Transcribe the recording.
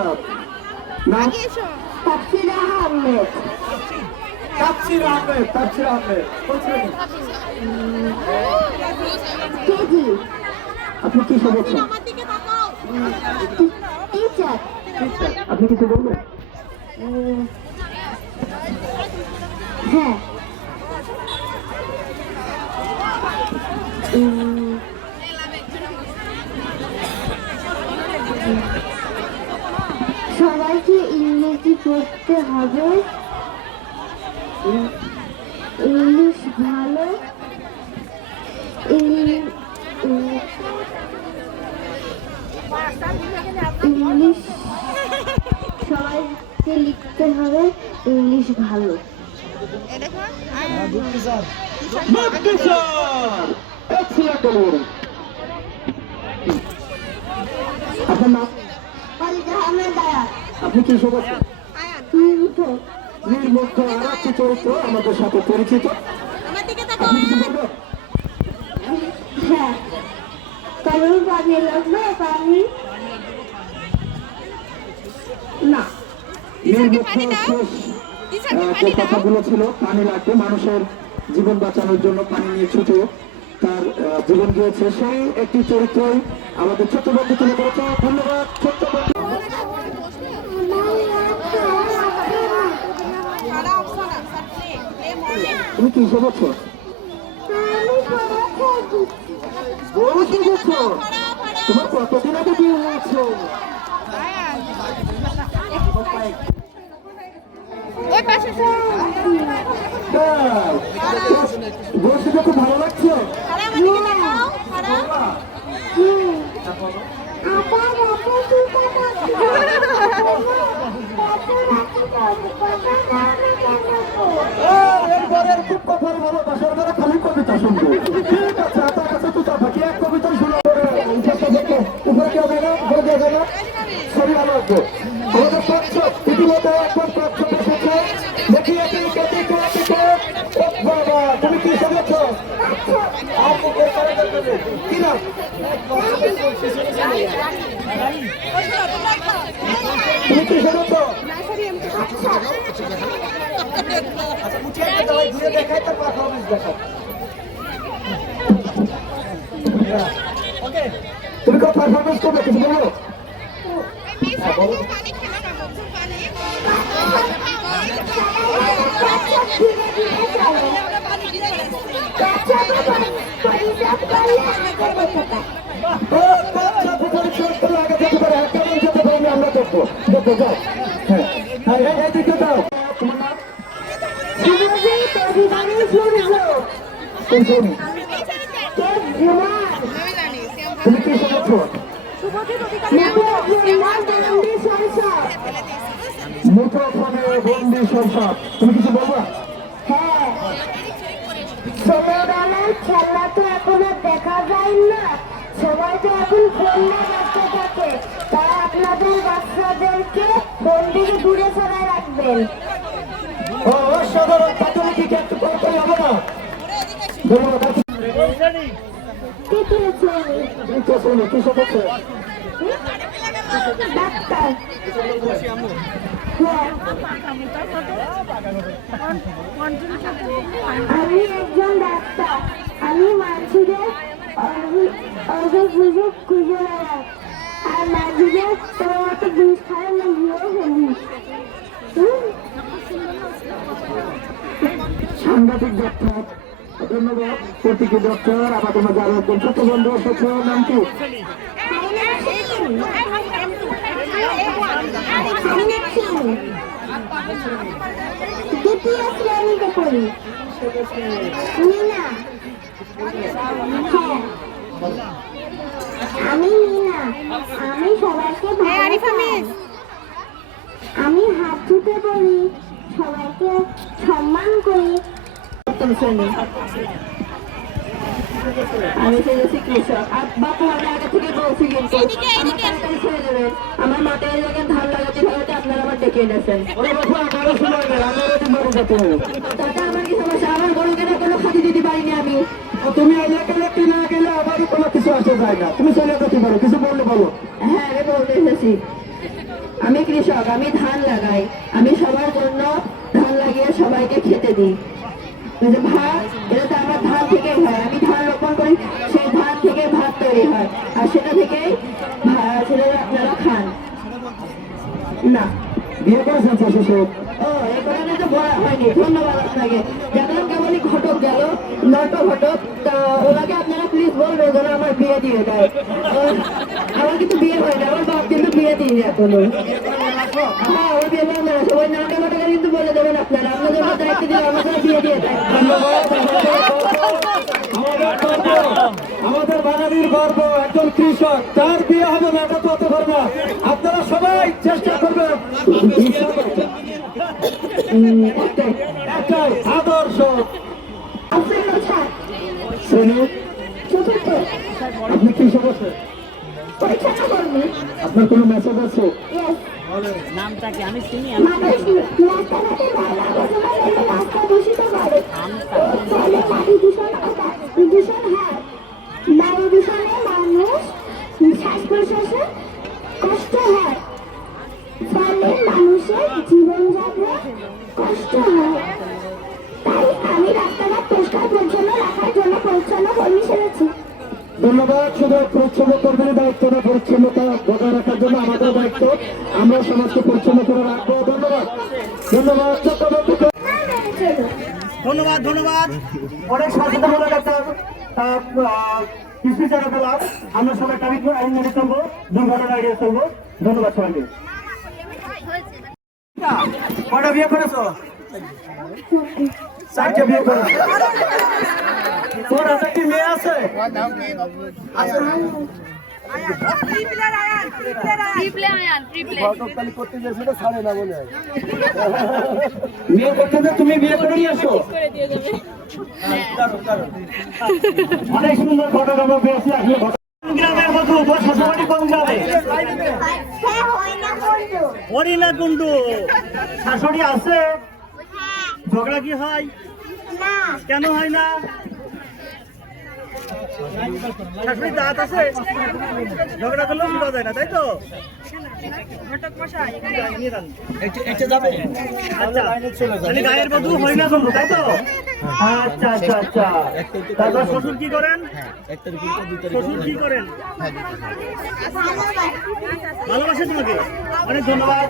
সরসাদ নাম তাফসির আহমেদ। তাফসির আহমেদ, তাফসির আহমেদ কোন শ্রেণী? কেজি। আপনি কি বলছেন? টিচার। আপনি কিছু বলবেন? হ্যাঁ, সবাইকে ইংরেজি পড়তে হবে, ইংলিশ ভালো, ইংলিশ সবাইকে লিখতে হবে, ইংলিশ ভালো। আপনার নাম? আপনি কি সদস্য? নির্মুগ্ধ আরেকটি চরিত্র আমাদের সাথে পরিচিত। হ্যাঁ, কারণ পানি লাগবে, পানি না। নির্মুগ্ধ শেষ যে কথাগুলো ছিল, পানি লাগবে, মানুষের জীবন বাঁচানোর জন্য পানি নিয়ে ছুটে তার জীবন গিয়েছে, সেই একটি চরিত্রই আমাদের ছোট্ট বন্ধু তুলে ধরেছে। ধন্যবাদ ছোট্ট বন্ধু। তুমি কি বলছো? তোমার কতদিন আগে বিয়ে হয়েছে? বলছিটা খুব ভালো লাগছে। এরপরের খুব কথার ভালোবাসার দ্বারা খালি কবিতা শুনবো। ঠিক আছে, আপনার কাছে তো বাকি এক কবিতা শুনে উপরে কেউ দেবে, ভোগে দেবে, সবই ভালো লাগবে। আমাদের কচ্ছপ ইতিমধ্যে একবার কচ্ছপ এসেছে। দেখি বাবা, তুমি কি শুনেছ? কি না তুমি কি শুনেছ? দেখাই তো পারফরমেন্স দেখা। তুমি কোন পারফরমেন্স করবে, কিছু বলো? আমরা দেখবো দেখবো যাও। হ্যাঁ, এদিকে যাও। তুমি কি শুনেছ? মুঠোফোনে বন্দি সংসদ, তুমি কিছু বলবা? হ্যাঁ, ছোটবেলার খেলা তো এখন আর দেখা যায় না, সবাই তো এখন ফোন নিয়ে ব্যস্ত থাকে, তাই আপনাদের বাচ্চাদেরকে ফোন থেকে দূরে সরাই রাখবেন। অসাধারণ, তাহলে কি একটু করতে হবে না? আমি একজন ডাক্তার, আমি মানুষদের অসুখ খুঁজে বেড়াই আর মানুষদের তোমার বিষ খায় না ফেলি। সাংবাদিক ডক্টর, ধন্যবাদ প্রতীকী ডক্টর। আমার তোমার যারা একজন ছোট বন্ধু এসেছে, নাম কি? দ্বিতীয় শ্রেণীতে পড়ি। মিনা। হ্যাঁ, আমি মিনা। আমি সবাইকে আমি হাত ধুতে বলি, সবাইকে সম্মান করি। আমি চেয়েছি কৃষক। বাপু, আমি আগে থেকে বলছি কিন্তু আমার তাড়াতাড়ি ছেড়ে দেবেন। আমার মাথায় যখন ধান লাগাতে ভাবে আপনারা আমার ডেকে এনেছেন। তাতে আমার কি সমস্যা? আমার গরুকে কোনো খাতি দিতে পারিনি আমি। তুমি এলাকায় না গেলে আমারও কোনো কিছু আসে যায় না। তুমি চলে যেতে পারো, কিছু বললে বলো। হ্যাঁ, আমি বলতে এসেছি। আমি কৃষক, আমি ধান লাগাই, আমি সবার জন্য ধান লাগিয়ে সবাইকে খেতে দিই। এই যে ভাত, এটা তো আমার ধান থেকেই হয়, আমি ধান রোপণ করি, সেই ধান থেকে ভাত তৈরি হয়, আর সেটা থেকেই সেটা আপনারা খান না। বিয়ে করেছেন চাষি সাহেব? ও এই কারণে তো বলা হয়নি, ধন্যবাদ আপনাকে। দেখলাম কেবলই ঘটক গেল, নট ঘটক, তো ওনাকে আপনারা প্লিজ বলবেন যেন আমার বিয়ে দিয়ে দেয়। আমার কিন্তু বিয়ে হয় না, আমার বাপ কিন্তু বিয়ে দিয়ে এখনো। হ্যাঁ, ওই বিয়ে করবে না, সবাই নাটক ঘটকে কিন্তু বলে দেবেন আপনারা, আপনাদের উপর দায়িত্ব দিলে আমার জন্য বিয়ে দিয়ে দেয়। আমাদের বাঙালির গর্ব একজন কৃষক, তার বিয়ে হবে না এটা তো হতে পারে না। আপনারা সবাই চেষ্টা করবেন। একটাই আদর্শ শ্রেণী চতুর্থ আপনি কৃষক আছেন, পরিচ্ছন্ন কর্মী। আপনার কোনো মেসেজ আছে? নামটাকে আমি চিনি মানুষ রাস্তাঘাটে ময়লা আবর্জনা ফেলে রাস্তা দূষিত করে, ফলে পানি দূষণ ও দূষণ হয়। বায়ু দূষণে মানুষ শ্বাস প্রশ্বাসে কষ্ট হয়, ফলে মানুষের জীবনযাপন কষ্ট হয়। তাই আমি রাস্তাঘাট পরিষ্কার পরিচ্ছন্ন রাখার জন্য পরিচ্ছন্ন কর্মী সেরেছি। ধন্যবাদ। শুধু পরিচ্ছন্ন কর্মীর দায়িত্ব না, পরিচ্ছন্নতা বজায় রাখার জন্য আমাদের দায়িত্ব, আমরা সমাজকে পরিচ্ছন্ন করে রাখবো। ধন্যবাদ, ধন্যবাদ। ধন্যবাদ, ধন্যবাদ। অনেক সচেতনমূলক একটা স্পিচ আমরা পেলাম। আমরা সবাই ট্রাফিক আইন মেনে চলবো, দুর্ঘটনা এড়িয়ে চলবো। ধন্যবাদ সবাইকে। কয়টা বিয়ে করেছো? 4টে বিয়ে করেছো। তোর হাতে কি মেয়ে আছে? বিয়ে করতে যে তুমি বিয়ে করে নিয়ে আসো। অনেক সুন্দর ফটোগ্রাফার পেয়েছি। আসলে গ্রামের মতো শ্বশুরবাড়ি কোন গ্রামে? হরিণা কুণ্ডু। শাশুড়ি আছে? ঝগড়া কি হয়? কেন হয় না? শাশুড়ি দাঁত আছে, ঝগড়া করলেও শোনা যায় না, তাই তো? গায়ের বধূ হরিণা কুণ্ডু, তাই তো? আচ্ছা আচ্ছা আচ্ছা। তারপর শ্বশুর কি করেন? শ্বশুর কি করেন? ভালোবাসে তোমাকে। অনেক ধন্যবাদ।